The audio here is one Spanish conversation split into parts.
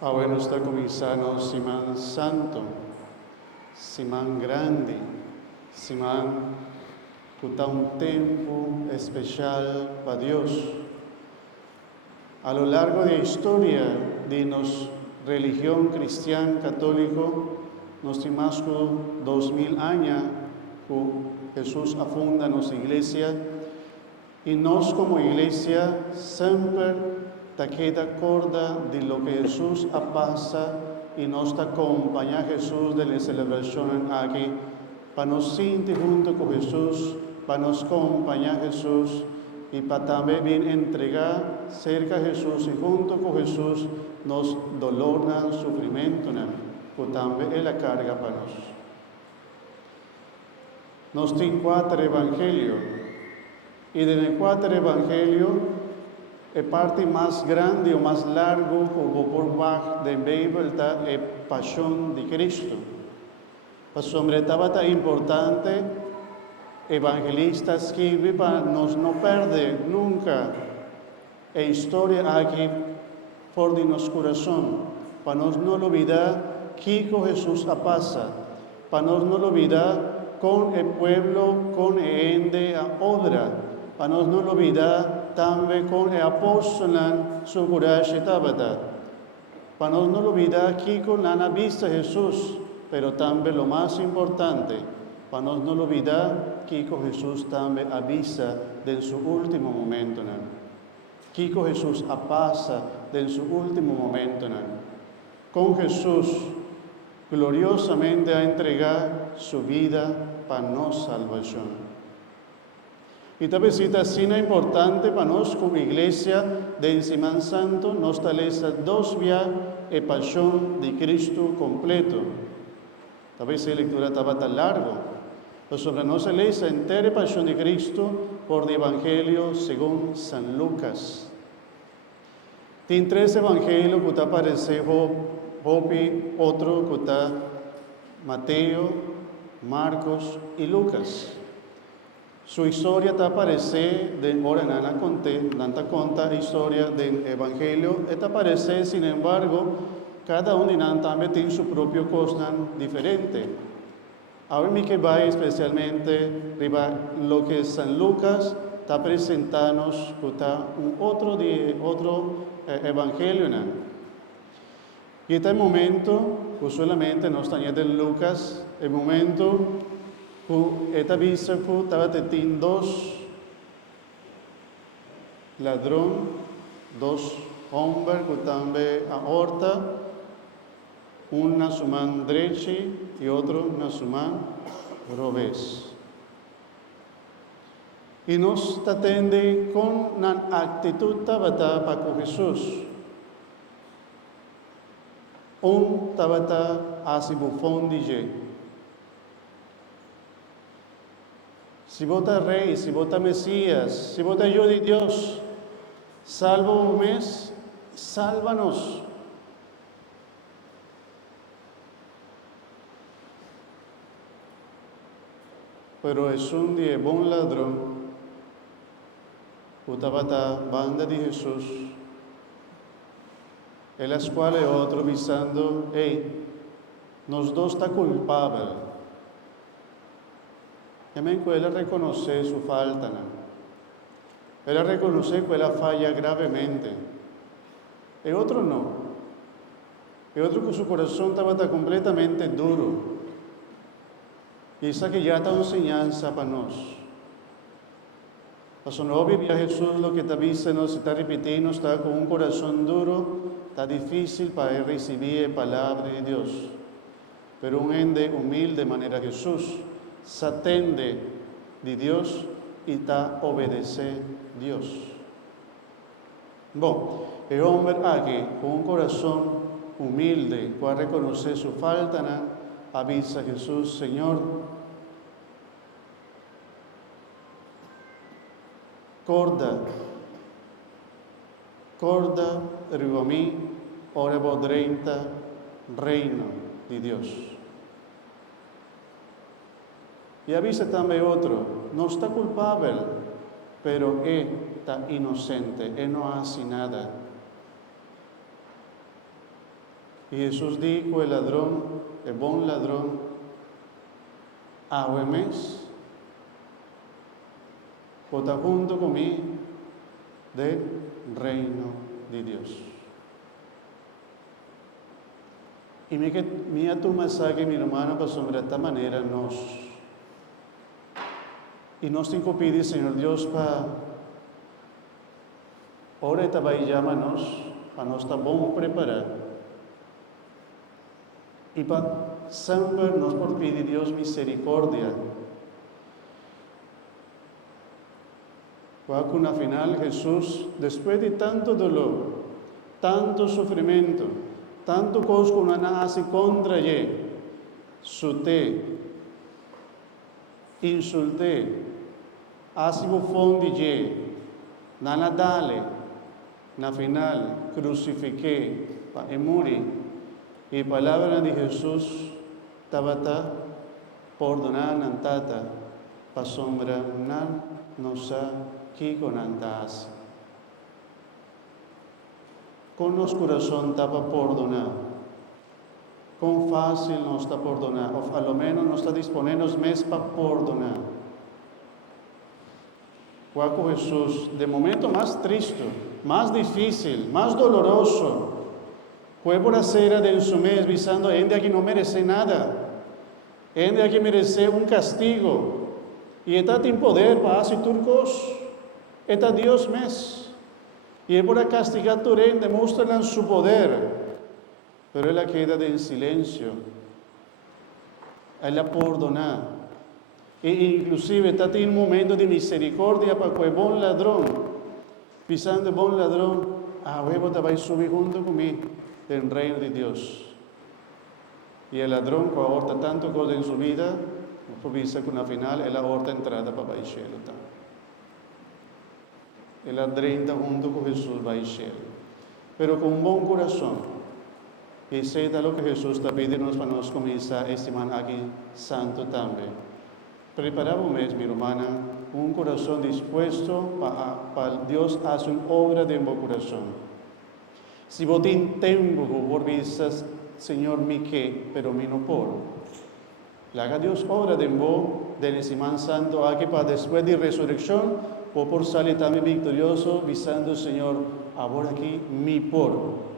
Agora está começando Semana Santo, Semana Grande, Semana que dá tempo especial para Deus. A lo largo da história de nossa religião cristã católica, nós temos mais de 2000 anos que Jesus afunda nossa igreja e nós como igreja sempre queda corda de lo que Jesús pasa y nos acompaña a Jesús de la celebración aquí, para nos sentir junto con Jesús, para nos acompañar a Jesús y para también bien entregar cerca a Jesús y junto con Jesús nos dolor, sufrimiento, que también es la carga para nosotros. Nos tenemos 4 evangelios y de los 4 evangelios a parte mais grande ou mais largo que por baixo da Bíblia é a paixão de Cristo. Mas sobre estava importante, evangelistas escrevem para nós não perder nunca a história aqui fora de nosso coração, para nós não olvidar que Jesus passa, para nós não olvidar com o povo, com a gente, a obra, para nós não olvidar também com o apóstolo, sua coragem tabata. Para nós não olvidar que com a vista Jesus, mas também o mais importante, para nós não olvidar que com Jesus também avisa em seu último momento. Que com Jesus passa em seu último momento. Com Jesus, gloriosamente a entregar sua vida para nossa salvação. Y también cita cena importante para nosotros como iglesia de Semana Santo, nos taleza 2 días de pasión de Cristo completo. Tal vez la lectura estaba tan largo, pero sobre nos taleza entera pasión de Cristo por el Evangelio según San Lucas. Tiene 3 evangelios que aparecen, otro que está Mateo, Marcos y Lucas. Su historia está aparecida, ahora no conta la historia del Evangelio, está aparecida, sin embargo, cada uno también tiene su propio cosa diferente. Ahora me que va especialmente lo que San Lucas está presentando otro Evangelio. Y este momento, pues solamente no está en Lucas, el momento esta vista estaba teniendo 2 ladrones, 2 hombres que también a horta, uno a su mano derecha y otro a su mano revés. Y nos atende con una actitud tabata para con Jesús. Un tabata hace bufón de si vota Rey, si vota Mesías, si vota yo de Dios, salva un mes, sálvanos. Pero es un día buen ladrón, utabata banda de Jesús, en las cuales otro visando, nos dos está culpable. También que él reconoce su falta. Él reconoce que él falla gravemente. El otro no. El otro que su corazón estaba completamente duro. Y esa que ya está enseñanza para nosotros. Para no vivir a Jesús lo que está diciendo, se está repitiendo, está con un corazón duro, está difícil para él recibir la palabra de Dios. Pero un ende humilde de manera Jesús se atende de Dios y está obedece a Dios. Bueno, el hombre aquí, con un corazón humilde, para reconocer su falta, avisa a Jesús, Señor, corda arriba a mí, ora podrenta reino de Dios. Y avisa también otro, no está culpable, pero él está inocente, él no hace nada. Y Jesús dijo, el ladrón, el buen ladrón, mes, está junto conmigo del reino de Dios. Y mira tu mensaje, mi hermano, para sobre esta manera nos tengo que pedir, Señor Dios, para ahora esta vai llámanos, para nos estar bom preparar. Y para siempre nos por pedir Dios misericordia. Cuando al final Jesús, después de tanto dolor, tanto sufrimiento, tanto cosa que uno hace contra él, suté, insulté, hace bufón de él, nada dale, na final crucifiqué, y morí. Y la palabra de Jesús estaba perdonando a tata, para sombra no sa que con antas. Con los corazón estaba perdonar. Con fácil no está perdonar, o a lo menos no está disponiendo mes para perdonar. Cuando Jesús, de momento más triste, más difícil, más doloroso, fue por hacer de su mes, visando a gente que no merece nada, gente que merece un castigo, y está sin poder para hacer turcos, está Dios mes. Y él por castigar tu rey demuestra su poder, pero él queda en silencio. Él la perdona. E inclusive está en un momento de misericordia para el buen ladrón. Pisando el buen ladrón, huevo te va a subir junto conmigo del reino de Dios. Y el ladrón que ahorita tanto cosa en su vida, por vista que al final él ahorita entrada para el cielo. Él adrenta junto con Jesús va al cielo. Pero con un buen corazón. Y sepa lo que Jesús está pidiendo para nos comenzar este man aquí santo también. Preparamos, mi hermana, un corazón dispuesto para Dios hacer una obra de un corazón. Si vos tienes tiempo, por vistas, Señor, mi que, pero mi no por. Le haga Dios obra de vos, del Simán Santo, aquí para después de resurrección, o por salir también victorioso, visando, Señor, ahora aquí mi por,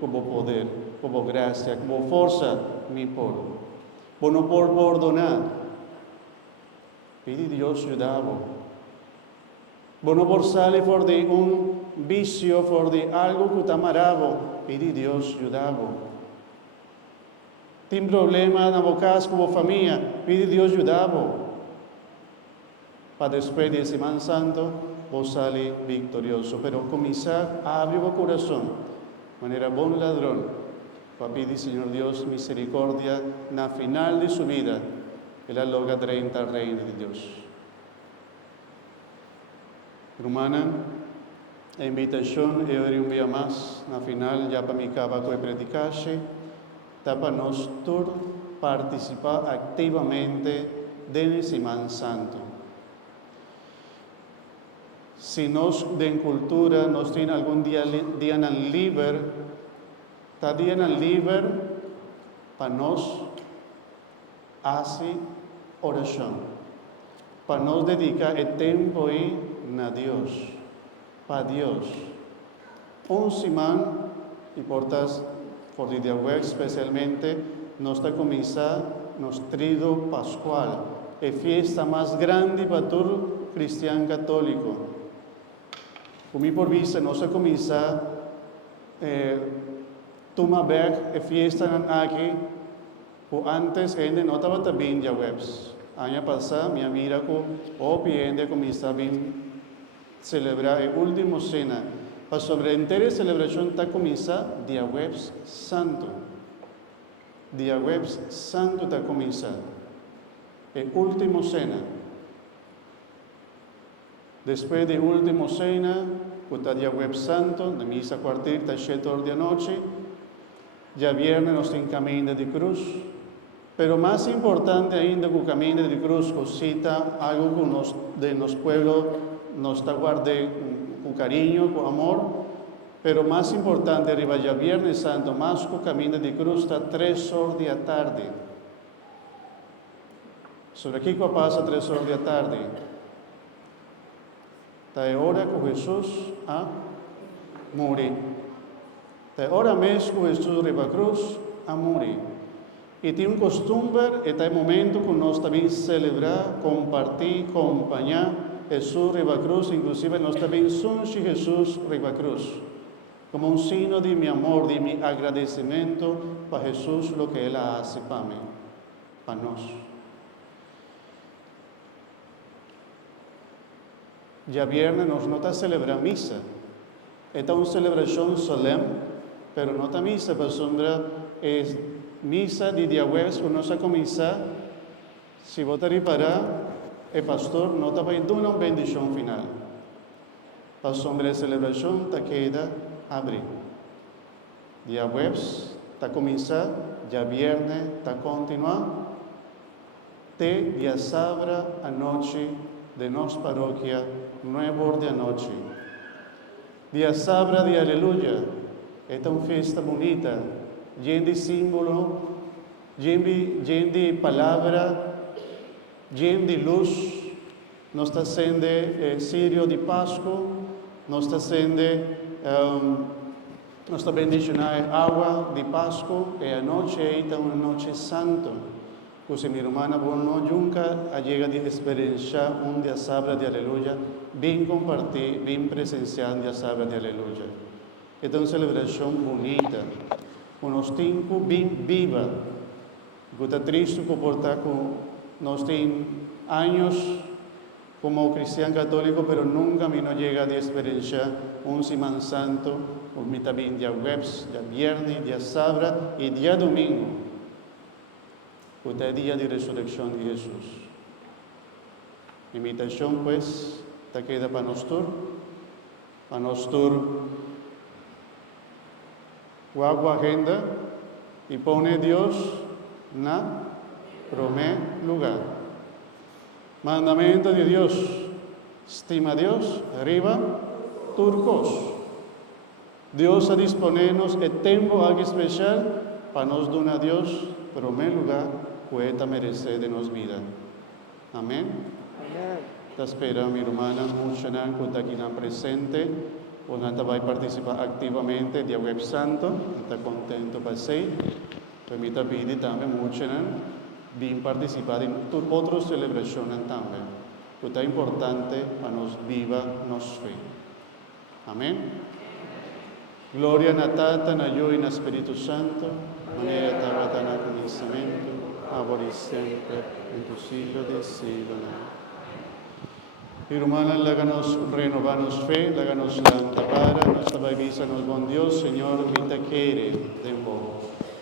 como poder, como gracia, como fuerza, mi por. Vos no por perdonar, pide Dios ayudavo. Vos no por salir por de un vicio, por de algo que te amaravo, pide Dios ayudavo. Tiene problemas en la casa como familia, pide Dios ayudavo. Para después de Semana Santo, vos sale victorioso. Pero comenzar a abrir el corazón, de manera buen ladrón, para pedir, Señor Dios, misericordia, en la final de su vida, Él logra 30 reino de Dios. Hermana, la invitación es un día más, en la final, ya para mi cabaco de predicarse, para nosotros participar activamente de Semana Santo. Si nos den cultura, nos tiene algún día libre, está día libre para nos hacer oración, para nos dedicar el tiempo a Dios, para Dios. Un semana, y por el día web especialmente, nos está comenzando nuestro trido pascual, la fiesta más grande para todo cristiano católico. Como por vista, nos ha comenzado tomar la fiesta aquí, o antes ainda no estaba bien ya webs. Año pasado, mi amiga ainda comenzó a celebrar el último cena. Para sobre la entera celebración está comenzando día webs santo. Día webs santo está comenzando. El último cena. Después del último cena, está día web santo, la misa cuartil está 7 horas de noche, ya viernes nos encaminamos de cruz, pero más importante ainda que el camino de cruz cosita algo que de los pueblos nos está guardando con cariño, con amor, Pero más importante, arriba ya Viernes Santo, Masco camina de cruz está 3 horas da tarde. Sobre aqui que passa 3 horas da tarde. Está a hora que Jesus a morrer. Está a hora mesmo que Jesus arriba a cruz a morrer. E tem costume, e tem momento que nós também celebrar, compartir, acompanhar Jesus arriba a cruz, inclusive nós também somos Jesus arriba a cruz. Como signo de mi amor, de mi agradecimiento para Jesús, lo que Él hace para mí, para nosotros. Ya viernes nos no está celebrando misa. Esta es una celebración solemne, pero no está misa, pero es misa de día jueves, cuando se comienza, si vos te para, el pastor no está pidiendo una bendición final. La sombra de celebración te queda abrir. Día jueves está comienza, ya viernes está continuar. Día sábado anoche de nuestra parroquia, 9 horas de anoche. Día sábado de aleluya. Esta es una fiesta bonita, llena de símbolo, llena de palabra, llena de luz. Nos está haciendo Sirio de Pascua, nos está haciendo nos está bendicionando agua de Pascua, y anoche está una noche santa. Pues mi hermana, bueno, nunca ha llegado a experienciar un día sábado de aleluya, bien compartir, bien presenciar un día sábado de aleluya. Esta es una celebración bonita, unos tiempos bien viva. Está triste comportar con nos tiene años como cristiano católico, pero nunca me no llega a experienciar un Semana Santo, un también día jueves, día viernes, día sábado y día domingo. Este es día de resurrección de Jesús. La invitación, pues, te queda para nosotros. Para nosotros, guagua agenda y pone Dios na primer lugar. Mandamiento de Dios. Estima a Dios, arriba, turcos. Dios a disponernos el tiempo algo especial para nos donar a Dios, primer lugar, pueda merecer de nos vida. Amén. Te espero, mi hermana, mucho que está aquí presente, porque va a participar activamente del Web Santo, está contento para ser. Permita pedir también mucho bien participar en otras celebraciones también. Esto es importante para nos viva nos fe. Amén. Gloria a Tata, na Yo y na Espíritu Santo, manera tan a conocimiento, ahora y siempre, en tu siglo de siglo. Hermanas, láganos renovarnos fe, láganos la antapara, nuestra babiza nos bon Dios, Señor, que te quiere de vos.